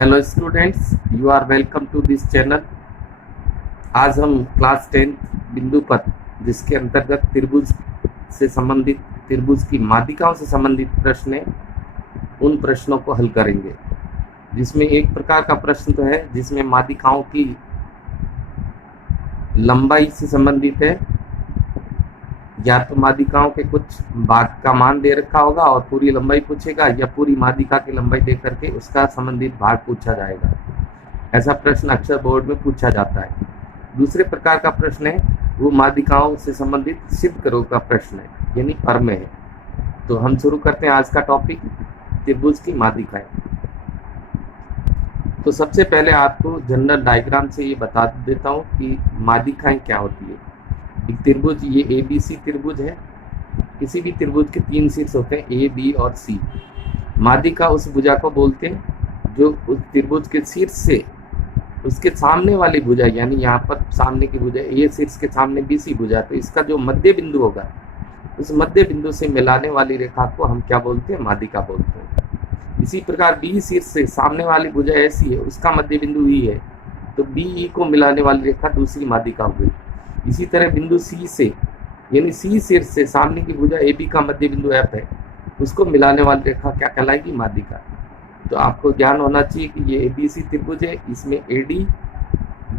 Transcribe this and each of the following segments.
Hello students, you are welcome to this channel. आज हम class 10 बिंदु पद जिसके अंतर्गत त्रिभुज से संबंधित त्रिभुज की माध्यिकाओं से संबंधित प्रश्न है, उन प्रश्नों को हल करेंगे। जिसमें एक प्रकार का प्रश्न तो है जिसमें माध्यिकाओं की लंबाई से संबंधित है, या तो माध्यिकाओं के कुछ भाग का मान दे रखा होगा और पूरी लंबाई पूछेगा, या पूरी माध्यिका की लंबाई दे करके उसका संबंधित भाग पूछा जाएगा। ऐसा प्रश्न अक्सर बोर्ड में पूछा जाता है। दूसरे प्रकार का प्रश्न है वो माध्यिकाओं से संबंधित सिद्ध करो का प्रश्न है, यानी प्रमेय है। तो हम शुरू करते हैं आज का टॉपिक, त्रिभुज की माध्यिकाएं। तो सबसे पहले आपको जनरल डायग्राम से ये बता देता हूँ कि माध्यिकाएं क्या होती है। एक त्रिभुज, ये ABC त्रिभुज है। किसी भी त्रिभुज के 3 शीर्ष होते हैं, A, B और C। माध्यिका उस भुजा को बोलते हैं जो उस त्रिभुज के शीर्ष से उसके सामने वाली भुजा, यानी यहाँ पर सामने की भुजा A शीर्ष के सामने BC भुजा, तो इसका जो मध्य बिंदु होगा उस मध्य बिंदु से मिलाने वाली रेखा को हम क्या बोलते हैं? माध्यिका बोलते हैं। इसी प्रकार B शीर्ष से सामने वाली भुजा ऐसी है, उसका मध्य बिंदु E है, तो BE को मिलाने वाली रेखा दूसरी माध्यिका हो गई। इसी तरह बिंदु C से, यानी C शीर्ष से सामने की भुजा AB का मध्य बिंदु F है, उसको मिलाने वाली रेखा क्या कहलाएगी? माध्यिका। तो आपको ज्ञान होना चाहिए कि ये ABC त्रिभुज है, इसमें AD,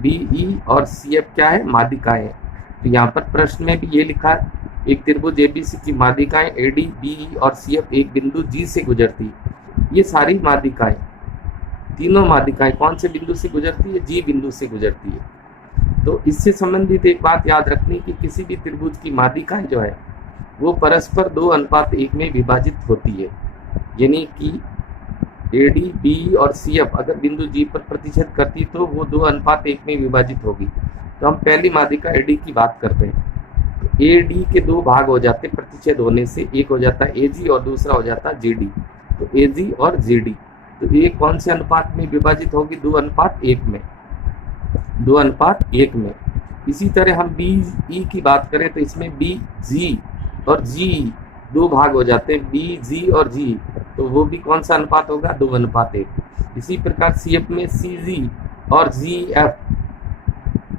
BE और CF क्या है? माध्यिकाएं हैं। तो यहाँ पर प्रश्न में भी ये लिखा है, एक त्रिभुज ABC की माध्यिकाएं AD, BE और CF एक बिंदु G से गुजरती। ये सारी माध्यिकाएं, तीनों माध्यिकाएं कौन से बिंदु से गुजरती है? G बिंदु से गुजरती है। तो इससे संबंधित एक बात याद रखनी कि किसी भी त्रिभुज की माध्यिकाएं जो है वो परस्पर 2:1 में विभाजित होती है, यानी कि AD, BE और CF अगर बिंदु G पर प्रतिच्छेद करती तो वो 2:1 में विभाजित होगी। तो हम पहली माध्यिका AD की बात करते हैं। तो AD के 2 भाग हो जाते प्रतिच्छेद होने से, एक हो जाता है AG और दूसरा हो जाता है GD। तो AG और GD, तो ये कौन से अनुपात में विभाजित होगी? 2:1 में, 2:1 में। इसी तरह हम BE की बात करें तो इसमें BG और G 2 भाग हो जाते हैं, BG और G, तो वो भी कौन सा अनुपात होगा? 2:1। इसी प्रकार CF में CG और GF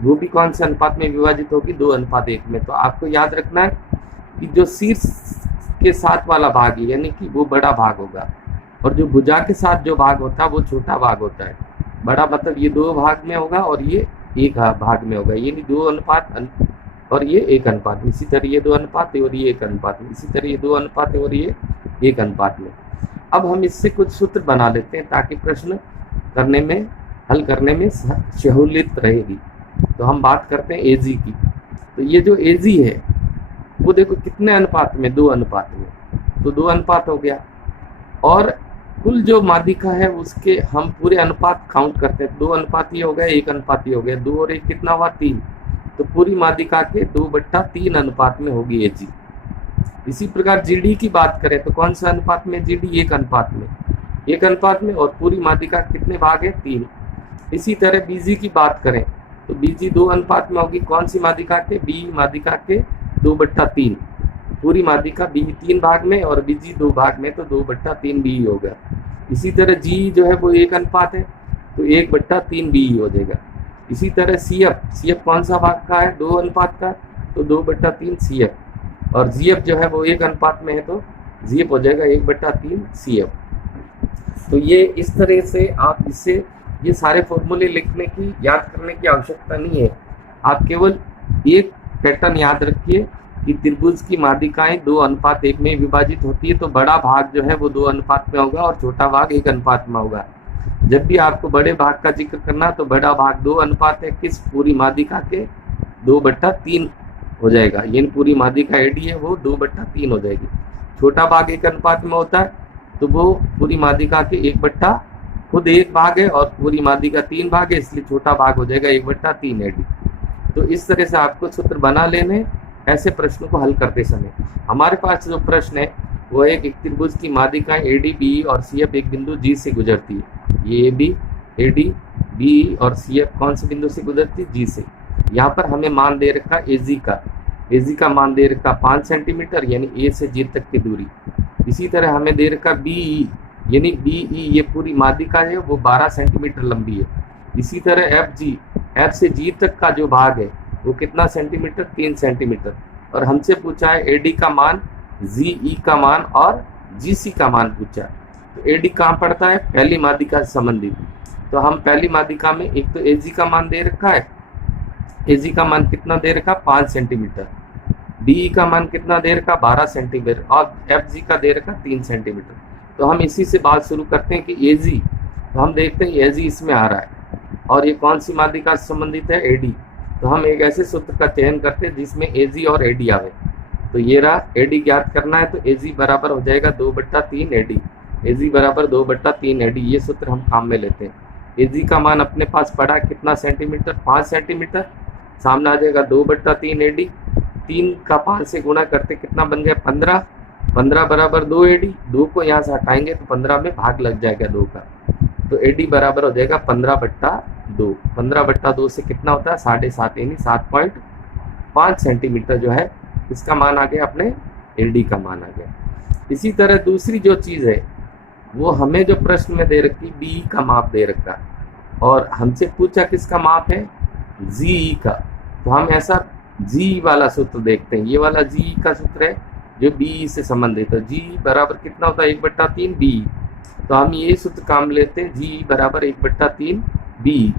वो भी कौन से अनुपात में विभाजित होगी? 2:1 में। तो आपको याद रखना है कि जो शीर्ष के साथ वाला भाग है, यानी कि वो बड़ा भाग होगा, और जो भुजा के साथ जो भाग होता है वो छोटा भाग होता है। बड़ा मतलब ये 2 भाग में होगा और ये 1 भाग में होगा, यानी 2 अनुपात और ये 1 अनुपात में। इसी तरह ये 2 अनुपात है और ये 1 अनुपात में। इसी तरह ये 2 अनुपात है और ये 1 अनुपात में। अब हम इससे कुछ सूत्र बना लेते हैं ताकि प्रश्न करने में, हल करने में सहूलियत रहेगी। तो हम बात करते हैं AG की। तो ये जो AG है वो देखो कितने अनुपात में? 2 अनुपात में। तो 2 अनुपात हो गया, और कुल जो माध्यिका है उसके हम पूरे अनुपात काउंट करते हैं। 2 अनुपाती हो गया, 1 अनुपाती हो गया, 2 और 1 कितना हुआ? 3। तो पूरी माध्यिका के 2/3 अनुपात में होगी AG। इसी प्रकार GD की बात करें तो कौन सा अनुपात में? GD 1 अनुपात में, 1 अनुपात में, और पूरी माध्यिका कितने भाग है? 3। इसी तरह BG की बात करें तो BG 2 अनुपात में होगी, कौन सी माध्यिका के? BE माध्यिका के 2/3। पूरी माध्यिका BE 3 भाग में और BG 2 भाग में, तो 2/3 BE होगा। इसी तरह G जो है वो 1 अनुपात है, तो 1/3 BE हो जाएगा। इसी तरह CF कौन सा भाग का है? 2 अनुपात का, तो 2/3 CF। और GF जो है वो 1 अनुपात में है, तो GF हो जाएगा 1/3 CF। तो ये इस तरह से आप इससे ये सारे फॉर्मूले लिखने की, याद करने की आवश्यकता नहीं है। आप केवल एक पैटर्न याद रखिए कि त्रिभुज की माध्यिकाएं 2:1 में विभाजित होती है, तो बड़ा भाग जो है वो 2 अनुपात में होगा और छोटा भाग 1 अनुपात में होगा। जब भी आपको बड़े भाग का जिक्र करना तो बड़ा भाग 2 अनुपात है किस? पूरी माध्यिका के 2/3 हो जाएगा, यानी पूरी माध्यिका AD है वो 2/3 हो जाएगी। छोटा भाग 1 अनुपात में होता है, तो वो पूरी माध्यिका के 1 भाग है, और पूरी माध्यिका 3 भाग है, इसलिए छोटा भाग हो जाएगा 1/3 AD। तो इस तरह से आपको सूत्र बना लेने ऐसे प्रश्न को हल करते समय। हमारे पास जो प्रश्न है वो एक त्रिभुज की माध्यिकाएं AD, BE और CF एक बिंदु G से गुजरती है। ये AB, AD, BE और CF कौन से बिंदु से गुजरती है? G से। यहाँ पर हमें मान दे रखा AG का मान दे रखा 5 सेंटीमीटर, यानी A से G तक की दूरी। इसी तरह हमें दे रखा BE, यानी बी ई ये पूरी माध्यिका है वो 12 सेंटीमीटर लंबी है। इसी तरह एफ जी, एफ से जी तक का जो भाग है वो कितना सेंटीमीटर, 3 सेंटीमीटर। और हमसे पूछा है एडी का मान, जी ई का मान और जी सी का मान पूछा है। तो एडी कहाँ पड़ता है, पहली माध्यिका से संबंधित। तो हम पहली माध्यिका में एक तो एजी का मान दे रखा है, एजी का मान कितना दे रखा, 5 सेंटीमीटर। डी का मान कितना दे रखा, 12 सेंटीमीटर। और एफ जी का दे रखा 3 सेंटीमीटर। तो हम इसी से बात शुरू करते हैं कि एजी, तो हम देखते हैं एजी इसमें आ रहा है और ये कौन सी माध्यिका से संबंधित है, एडी। तो हम एक ऐसे सूत्र का चयन करते हैं जिसमें एजी और एडी आवे। तो ये रहा, एडी ज्ञात करना है तो एजी बराबर हो जाएगा 2/3 एडी, एजी बराबर 2/3 एडी। ये सूत्र हम काम में लेते हैं। एजी का मान अपने पास पड़ा है कितना सेंटीमीटर, 5 सेंटीमीटर। सामने आ जाएगा 2/3 एडी, 3 का 5 से गुणा करते कितना बन गया, 15। 15 बराबर 2 एडी, 2 को यहाँ से हटाएंगे तो 15 में भाग लग जाएगा 2 का। तो एडी बराबर हो जाएगा 15/2। 15/2 से कितना होता है, 7.5 यानी 7.5 सेंटीमीटर जो है इसका मान आ गया, अपने एडी का मान आ गया। इसी तरह दूसरी जो चीज़ है वो हमें जो प्रश्न में दे रखी, बी का माप दे रखा और हमसे पूछा किसका माप है, जी का। तो हम ऐसा जी वाला सूत्र देखते हैं। ये वाला जी का सूत्र है जो बी से संबंधित है। जी बराबर कितना होता है, 1/3 बी। तो हम ये सूत्र काम लेते हैं, जी बराबर 1/3 बी।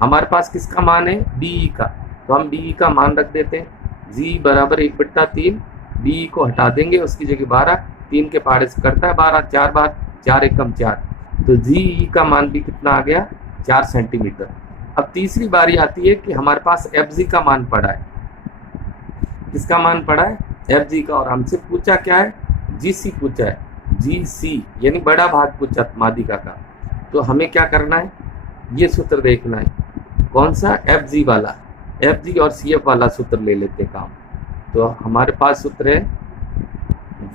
हमारे पास किसका मान है, बी का। तो हम बी का मान रख देते हैं, जी बराबर 1/3, बी को हटा देंगे, उसकी जगह 12, 3 के पहाड़े से करता है 12, 4 बार 4 एकम 4। तो जी का मान भी कितना आ गया, 4 सेंटीमीटर। अब तीसरी बारी आती है कि हमारे पास एफ जी का मान पड़ा है। किसका मान पड़ा है, एफ जी का। और हमसे पूछा क्या है, जी सी पूछा है, जी सी यानी बड़ा भाग पूछा माध्यिका का। तो हमें क्या करना है, ये सूत्र देखना है, कौन सा, एफ जी वाला। एफ जी और सी एफ वाला सूत्र ले लेते काम। तो हमारे पास सूत्र है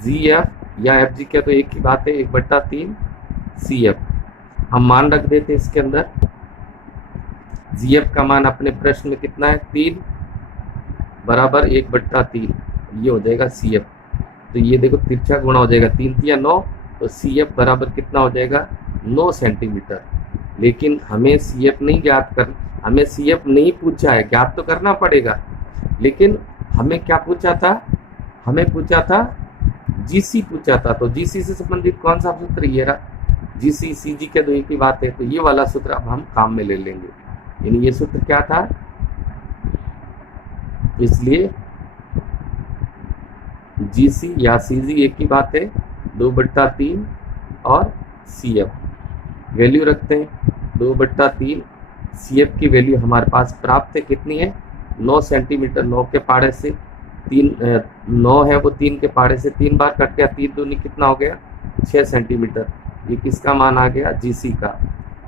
जी एफ या एफ जी का, तो एक ही बात है, 1/3 सी एफ। हम मान रख देते हैं इसके अंदर। जी एफ का मान अपने प्रश्न में कितना है, 3 बराबर 1/3, ये हो जाएगा सी एफ। तो ये देखो तिरछा गुणा हो जाएगा, 3 3 9, तो सी एफ बराबर कितना हो जाएगा, 9 सेंटीमीटर। लेकिन हमें सी एफ नहीं ज्ञात कर, हमें सी एफ नहीं पूछा है, ज्ञात तो करना पड़ेगा। लेकिन हमें क्या पूछा था, हमें पूछा था जीसी पूछा था। तो जीसी से संबंधित कौन सा सूत्र, ये रहा, जीसी सी जी के दो एक ही बात है। तो ये वाला सूत्र अब हम काम में ले लेंगे। यानी ये सूत्र क्या था, इसलिए जीसी या सीजी एक ही बात है, 2/3 और सी एफ वैल्यू रखते हैं। 2/3 सी एफ की वैल्यू हमारे पास प्राप्त है, कितनी है, 9 सेंटीमीटर। 9 के पहाड़े से 3, 9 है वो 3 के पहाड़े से 3 बार कट गया, 3 दूनी कितना हो गया, 6 सेंटीमीटर। ये किसका मान आ गया, जीसी का।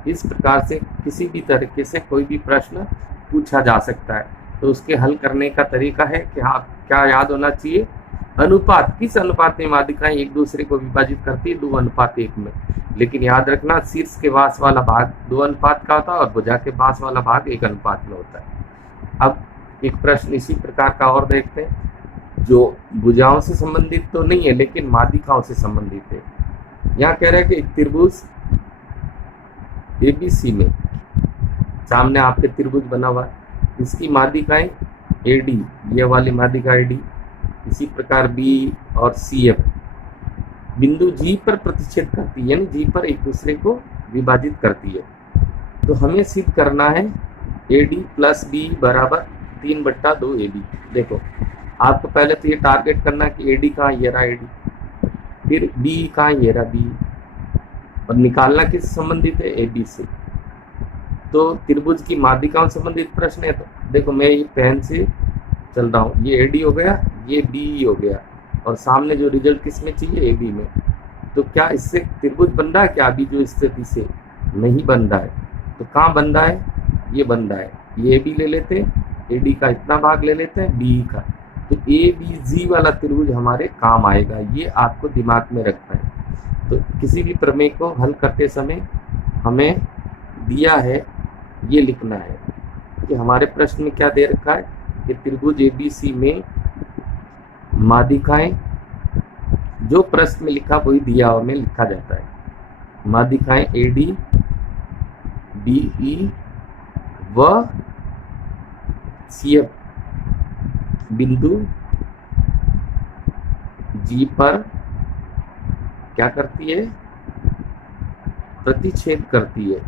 इस प्रकार से किसी भी तरीके से कोई भी प्रश्न पूछा जा सकता है। तो उसके हल करने का तरीका है कि हाँ, क्या याद होना चाहिए, अनुपात, किस अनुपात में माध्यिकाएं एक दूसरे को विभाजित करती है, 2:1 में। लेकिन याद रखना, शीर्ष के पास वाला भाग 2 अनुपात का होता है और भुजा के पास वाला भाग 1 अनुपात में होता है। अब एक प्रश्न इसी प्रकार का और देखते हैं जो भुजाओं से संबंधित तो नहीं है लेकिन माध्यिकाओं से संबंधित है। यहाँ कह रहा है कि एक त्रिभुज एबीसी में, सामने आपके त्रिभुज बना हुआ है, इसकी माध्यिकाएं एडी, ये वाली माध्यिका एडी, इसी प्रकार बी और सी एफ बिंदु जी पर प्रतिच्छेद करती है, यानी जी पर एक दूसरे को विभाजित करती है। तो हमें सिद्ध करना है एडी प्लस बी बराबर 3/2 एडी। देखो आपको पहले तो ये टारगेट करना कि एडी कहाँ, ये रहा एडी, फिर बी कहाँ, ये रहा बी, और निकालना किस संबंधित है, एबी से। तो त्रिभुज की माध्यिकाओं संबंधित प्रश्न है। तो देखो मैं ये पेन से चल रहा हूँ, ये एडी हो गया, ये बी हो गया, और सामने जो रिजल्ट किस में चाहिए, एडी में। तो क्या इससे त्रिभुज बन रहा है क्या, अभी जो स्थिति से नहीं बन रहा है। तो कहाँ बन रहा है, ये बन रहा है, ये बी ले लेते हैं, एडी का इतना भाग ले लेते हैं, बी का। तो ए बी जी वाला त्रिभुज हमारे काम आएगा, ये आपको दिमाग में रखना है। तो किसी भी प्रमेय को हल करते समय हमें दिया है ये लिखना है कि हमारे प्रश्न में क्या दे रखा है कि त्रिभुज एबीसी में माध्यिकाएं, जो प्रश्न में लिखा वही दिया हुआ में लिखा जाता है। माध्यिकाएं AD, BE व CF बिंदु G पर क्या करती है? प्रतिच्छेद करती है।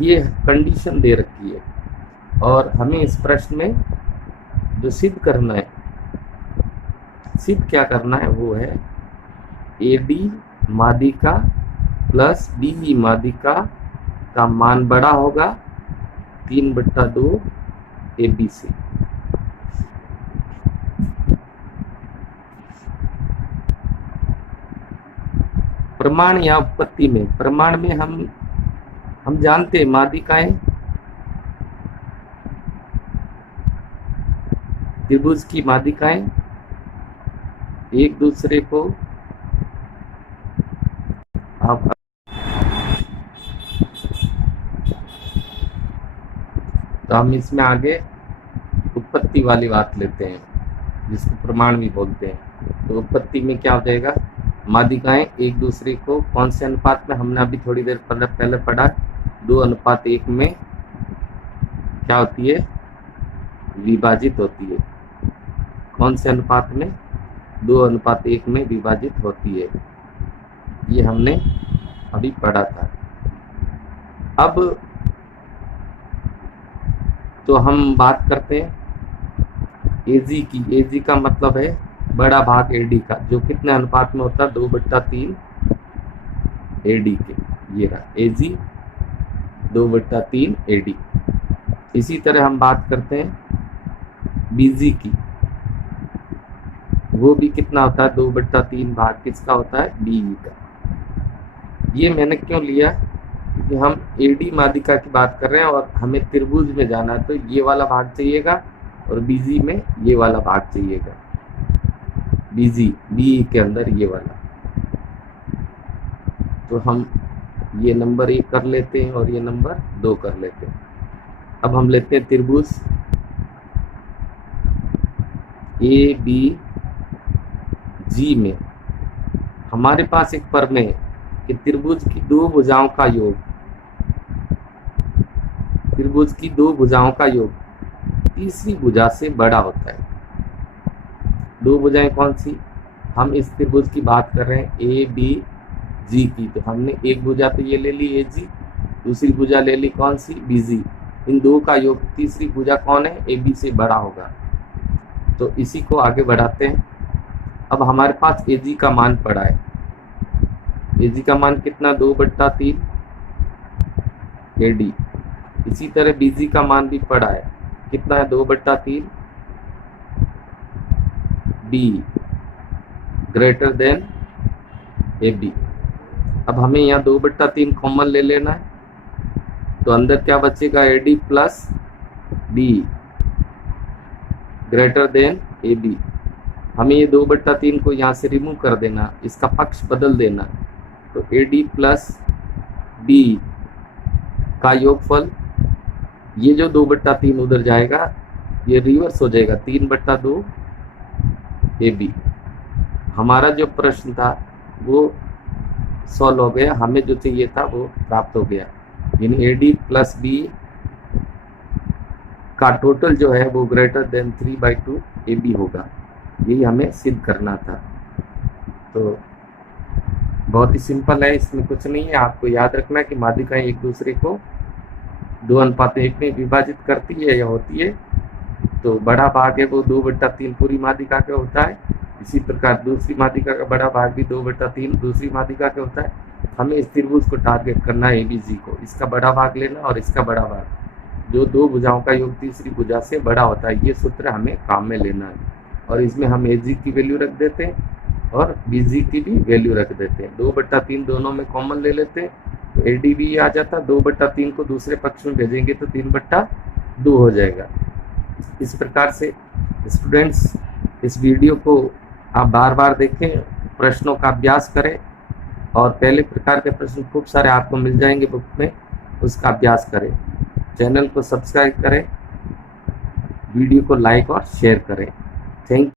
ये कंडीशन दे रखी है और हमें इस प्रश्न में जो सिद्ध करना है, सिद्ध क्या करना है वो है AD माध्यिका प्लस BE माध्यिका का मान बड़ा होगा 3/2 AB से। प्रमाण या उत्पत्ति में, प्रमाण में हम जानते हैं माध्यिकाएं त्रिभुज की माध्यिकाएं एक दूसरे को तो हम इसमें आगे उत्पत्ति वाली बात लेते हैं जिसको प्रमाण भी बोलते हैं। तो उत्पत्ति में क्या हो जाएगा? माध्यिकाएं एक दूसरे को कौन से अनुपात में, हमने अभी थोड़ी देर पहले पढ़ा 2:1 में क्या होती है? विभाजित होती है। कौन से अनुपात में? 2:1 में विभाजित होती है। ये हमने अभी पढ़ा था। अब तो हम बात करते हैं AG की। AG का मतलब है बड़ा भाग AD का, जो कितने अनुपात में होता है? 2/3 AD के। ये रहा AG 2/3 AD। इसी तरह हम बात करते हैं BG की। वो भी कितना होता है? 2/3 भाग किसका होता है? BE का। ये मैंने क्यों लिया? क्योंकि हम AD माध्यिका की बात कर रहे हैं और हमें त्रिभुज में जाना है, तो ये वाला भाग चाहिएगा और BG में ये वाला भाग चाहिएगा। BE के अंदर ये वाला। तो हम ये नंबर 1 कर लेते हैं और ये नंबर 2 कर लेते हैं। अब हम लेते हैं त्रिभुज ABG में हमारे पास एक प्रमेय है कि त्रिभुज की दो भुजाओं का योग, त्रिभुज की दो भुजाओं का योग तीसरी भुजा से बड़ा होता है। दो भुजाएं कौन सी? हम इस त्रिभुज की बात कर रहे हैं ABG की। तो हमने एक भुजा तो ये ले ली AG, दूसरी भुजा ले ली कौन सी? BG। इन दो का योग तीसरी भुजा कौन है? AB से बड़ा होगा। तो इसी को आगे बढ़ाते हैं। अब हमारे पास AG का मान पड़ा है। AG का मान कितना? 2/3 AD। इसी तरह BG का मान भी पड़ा है, कितना है? 2/3 B ग्रेटर देन AB। अब हमें यहाँ 2/3 कॉमन ले लेना है, तो अंदर क्या बचेगा? AD plus B greater than AB। हमें ये 2/3 को यहाँ से रिमूव कर देना, इसका पक्ष बदल देना। तो AD प्लस B का योगफल, ये जो 2/3 उधर जाएगा ये रिवर्स हो जाएगा, 3/2 AB। हमारा जो प्रश्न था वो सॉल्व हो गया, हमें जो चाहिए था वो प्राप्त हो गया। यानी AD प्लस B का टोटल जो है वो ग्रेटर देन 3/2 AB होगा। यही हमें सिद्ध करना था। तो बहुत ही सिंपल है, इसमें कुछ नहीं है। आपको याद रखना है कि माध्यिकाएं एक दूसरे को 2:1 में विभाजित करती है या होती है। तो बड़ा भाग है वो 2/3 पूरी माध्यिका का होता है। इसी प्रकार दूसरी माध्यिका का बड़ा भाग भी 2/3 दूसरी माध्यिका का होता है। हमें इस त्रिभुज को टारगेट करना है ABG को, इसका बड़ा भाग लेना और इसका बड़ा भाग, जो दो भुजाओं का योग तीसरी भुजा से बड़ा होता है। ये सूत्र हमें काम में लेना है और इसमें हम AG की वैल्यू रख देते हैं और BG की भी वैल्यू रख देते हैं। 2/3 दोनों में कॉमन ले लेते हैं तो AD भी आ जाता है। 2/3 को दूसरे पक्ष में भेजेंगे तो 3/2 हो जाएगा। इस प्रकार से स्टूडेंट्स इस वीडियो को आप बार बार देखें, प्रश्नों का अभ्यास करें और पहले प्रकार के प्रश्न खूब सारे आपको मिल जाएंगे बुक में, उसका अभ्यास करें। चैनल को सब्सक्राइब करें, वीडियो को लाइक और शेयर करें। थैंक